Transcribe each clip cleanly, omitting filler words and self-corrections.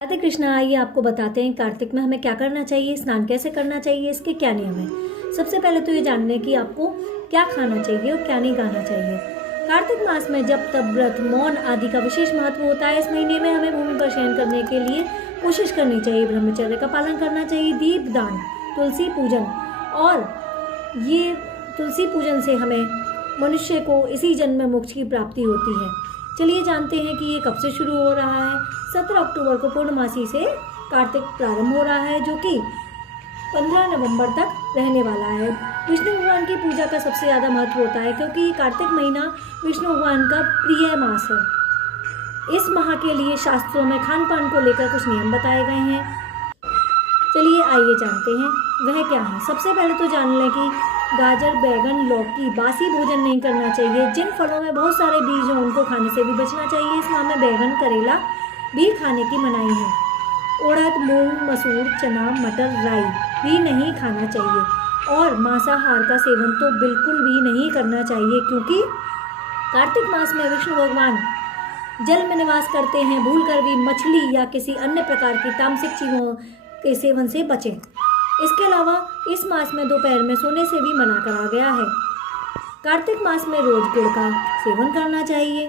राधे कृष्णा। आइए आपको बताते हैं कार्तिक में हमें क्या करना चाहिए, स्नान कैसे करना चाहिए, इसके क्या नियम है। सबसे पहले तो ये जानने की आपको क्या खाना चाहिए और क्या नहीं खाना चाहिए। कार्तिक मास में जब तब व्रत, मौन आदि का विशेष महत्व होता है। इस महीने में हमें भूमि पर शयन करने के लिए कोशिश करनी चाहिए, ब्रह्मचर्य का पालन करना चाहिए, दीप दान, तुलसी पूजन। और ये तुलसी पूजन से हमें मनुष्य को इसी जन्म में मोक्ष की प्राप्ति होती है। चलिए जानते हैं कि ये कब से शुरू हो रहा है। 17 अक्टूबर को पूर्णमासी से कार्तिक प्रारंभ हो रहा है, जो कि 15 नवंबर तक रहने वाला है। विष्णु भगवान की पूजा का सबसे ज़्यादा महत्व होता है, क्योंकि कार्तिक महीना विष्णु भगवान का प्रिय मास है। इस माह के लिए शास्त्रों में खान पान को लेकर कुछ नियम बताए गए हैं। चलिए आइए जानते हैं वह क्या है। सबसे पहले तो जान लें कि गाजर, बैगन, लौकी बासी भोजन नहीं करना चाहिए। जिन फलों में बहुत सारे बीज हैं उनको खाने से भी बचना चाहिए। इस माह में बैगन, करेला भी खाने की मनाही है। उड़द, मूंग, मसूर, चना, मटर, राई भी नहीं खाना चाहिए। और मांसाहार का सेवन तो बिल्कुल भी नहीं करना चाहिए, क्योंकि कार्तिक मास में विष्णु भगवान जल में निवास करते हैं। भूलकर भी मछली या किसी अन्य प्रकार की तामसिक चीज़ों के सेवन से बचें। इसके अलावा इस मास में दोपहर में सोने से भी मना करा गया है। कार्तिक मास में रोज गुड़ का सेवन करना चाहिए।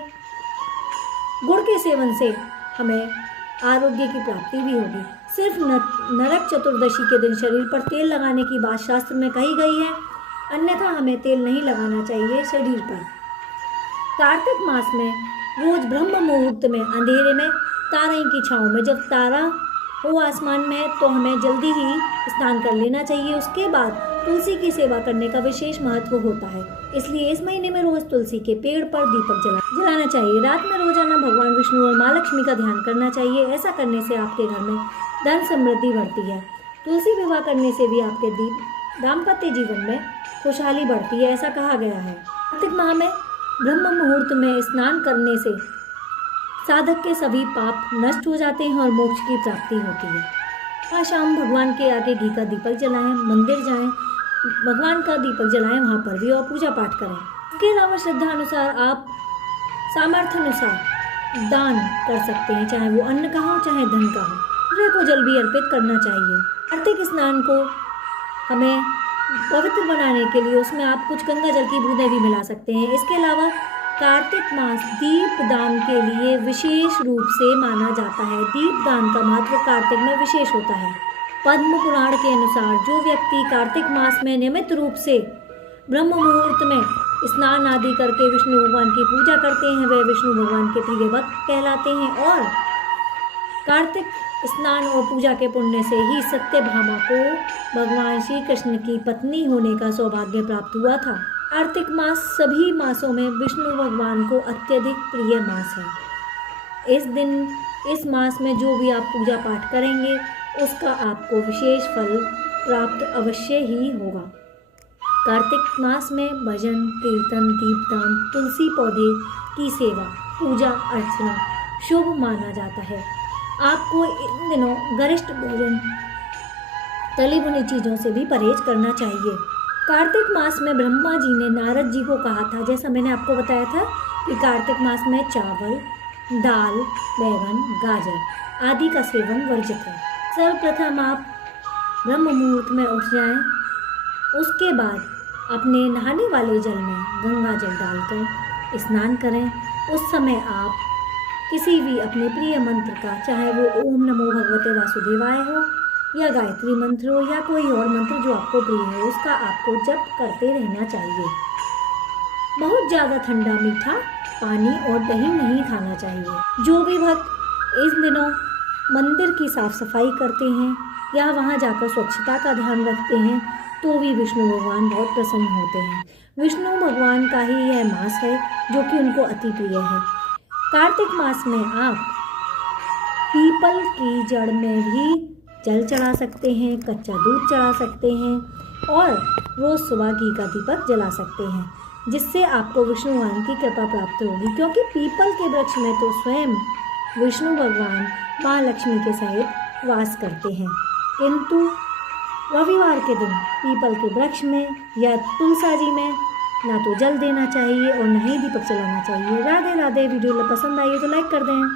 गुड़ के सेवन से हमें आरोग्य की प्राप्ति भी होगी। सिर्फ नरक चतुर्दशी के दिन शरीर पर तेल लगाने की बात शास्त्र में कही गई है, अन्यथा हमें तेल नहीं लगाना चाहिए शरीर पर। कार्तिक मास में रोज ब्रह्म मुहूर्त में अंधेरे में तारे की छांव में, जब तारा हो आसमान में, तो हमें जल्दी ही स्नान कर लेना चाहिए। उसके बाद तुलसी की सेवा करने का विशेष महत्व होता है, इसलिए इस महीने में रोज तुलसी के पेड़ पर दीपक जलाना चाहिए। रात में रोजाना भगवान विष्णु और माँ लक्ष्मी का ध्यान करना चाहिए। ऐसा करने से आपके घर में धन समृद्धि बढ़ती है। तुलसी विवाह करने से भी आपके दाम्पत्य जीवन में खुशहाली बढ़ती है, ऐसा कहा गया है। कार्तिक माह में ब्रह्म मुहूर्त में स्नान करने से साधक के सभी पाप नष्ट हो जाते हैं और मोक्ष की प्राप्ति होती है। आज शाम भगवान के आगे घी का दीपक जलाएं, मंदिर जाएं, भगवान का दीपक जलाएं, वहाँ पर भी और पूजा पाठ करें। इसके अलावा श्रद्धा अनुसार आप सामर्थ्य अनुसार दान कर सकते हैं, चाहे वो अन्न का हो चाहे धन का हो। सूर्य को जल भी अर्पित करना चाहिए। कार्तिक स्नान को हमें पवित्र बनाने के लिए उसमें आप कुछ गंगा जल की बूंदें भी मिला सकते हैं। इसके अलावा कार्तिक मास दीप दान के लिए विशेष रूप से माना जाता है। दीप दान का महत्व कार्तिक में विशेष होता है। पद्म पुराण के अनुसार जो व्यक्ति कार्तिक मास में नियमित रूप से ब्रह्म मुहूर्त में स्नान आदि करके विष्णु भगवान की पूजा करते हैं, वे विष्णु भगवान के प्रिय भक्त कहलाते हैं। और कार्तिक स्नान और पूजा के पुण्य से ही सत्यभामा को भगवान श्री कृष्ण की पत्नी होने का सौभाग्य प्राप्त हुआ था। कार्तिक मास सभी मासों में विष्णु भगवान को अत्यधिक प्रिय मास है। इस मास में जो भी आप पूजा पाठ करेंगे उसका आपको विशेष फल प्राप्त अवश्य ही होगा। कार्तिक मास में भजन, कीर्तन, दीपदान, तुलसी पौधे की सेवा, पूजा अर्चना शुभ माना जाता है। आपको इन दिनों गरिष्ठ भोजन, तली भुनी चीज़ों से भी परहेज करना चाहिए। कार्तिक मास में ब्रह्मा जी ने नारद जी को कहा था, जैसा मैंने आपको बताया था कि कार्तिक मास में चावल, दाल, बैगन, गाजर आदि का सेवन वर्जित है। सर्वप्रथम आप ब्रह्म मुहूर्त में उठ जाएं, उसके बाद अपने नहाने वाले जल में गंगा जल डालकर स्नान करें। उस समय आप किसी भी अपने प्रिय मंत्र का, चाहे वो ओम नमो भगवते वासुदेवाय हो या गायत्री मंत्र हो या कोई और मंत्र जो आपको प्रिय है, उसका आपको जप करते रहना चाहिए। बहुत ज़्यादा ठंडा मीठा पानी और दही नहीं खाना चाहिए। जो भी भक्त इस दिनों मंदिर की साफ सफाई करते हैं या वहाँ जाकर स्वच्छता का ध्यान रखते हैं, तो भी विष्णु भगवान बहुत प्रसन्न होते हैं। विष्णु भगवान का ही यह मास है जो कि उनको अति प्रिय है। कार्तिक मास में आप पीपल की जड़ में भी जल चढ़ा सकते हैं, कच्चा दूध चढ़ा सकते हैं और रोज़ सुबह घी का दीपक जला सकते हैं, जिससे आपको विष्णु भगवान की कृपा प्राप्त होगी। क्योंकि पीपल के वृक्ष में तो स्वयं विष्णु भगवान माँ लक्ष्मी के सहित वास करते हैं, किंतु रविवार के दिन पीपल के वृक्ष में या तुलसाजी में ना तो जल देना चाहिए और न ही दीपक जलाना चाहिए। राधे राधे। वीडियो पसंद आई है तो लाइक कर दें।